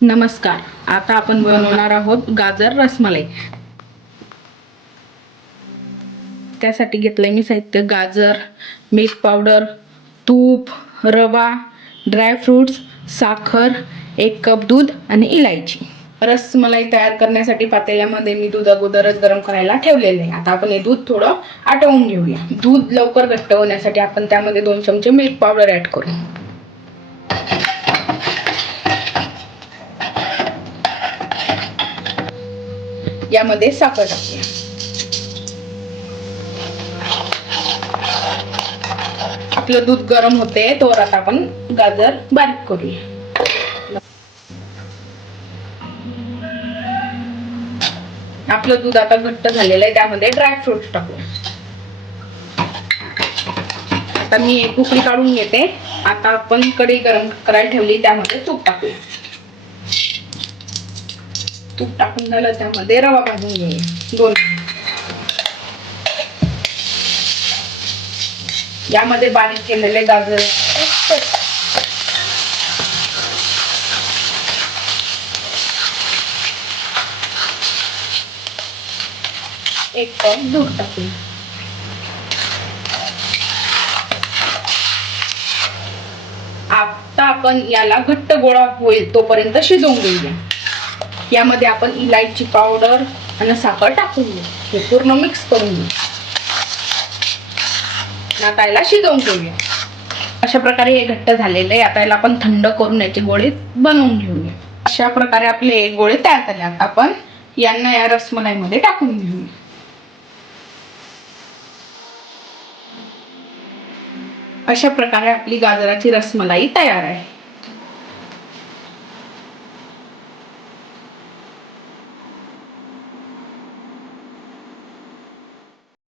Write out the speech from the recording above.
नमस्कार. आता आपण बनवणार आहोत गाजर रसमलाई. त्यासाठी घेतलंय मी साहित्य: गाजर, मिल्क पावडर, तूप, रवा, ड्रायफ्रुट्स, साखर, 1 कप दूध आणि इलायची. रसमलाई तयार करण्यासाठी पातेल्यामध्ये मी दूध अगोदरच गरम करायला ठेवलेले आहे. आता आपण हे दूध थोडं आटवून घेऊया. दूध लवकर घट्ट होण्यासाठी आपण त्यामध्ये 2 चमचे मिल्क पावडर ऍड करू. यामध्ये साखर टाकूया. आपलं दूध गरम होते तोवर आता आपण गाजर बारीक करूया. आपलं दूध आता घट्ट झालेलं आहे, त्यामध्ये ड्रायफ्रुट्स टाकू. आता मी एक उकळी काढून घेते. आता आपण कढई गरम करायला ठेवली, त्यामध्ये तूप टाकूया. तूप टाकून झालं, त्यामध्ये रवा भाजून घेऊया. 2 यामध्ये बारीक केलेले गाजर, 1 कप दूध टाकूया. आता आपण याला घट्ट गोळा होईल तोपर्यंत शिजवून घेऊया. यामध्ये आपण इलायची पावडर आणि साखर टाकून घेऊ. हे पूर्ण मिक्स करून घेऊ. आता याला शिजवून घेऊया. अशा प्रकारे हे घट्ट झालेलं आहे. आता याला आपण थंड करून याचे गोळे बनवून घेऊया. अशा प्रकारे आपले गोळे तयार झाले. आता आपण यांना या रसमलाईमध्ये टाकून घेऊ. अशा प्रकारे आपली गाजराची रसमलाई तयार आहे.